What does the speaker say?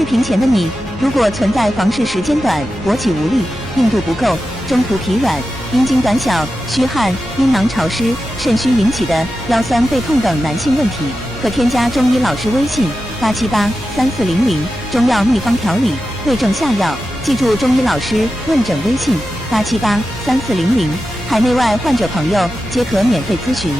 视频前的你，如果存在房事时间短、勃起无力、硬度不够、中途疲软、阴茎短小、虚汗、阴囊潮湿、肾虚引起的腰酸背痛等男性问题，可添加中医老师微信8783400中药秘方调理，对症下药。记住中医老师问诊微信8783400，海内外患者朋友皆可免费咨询。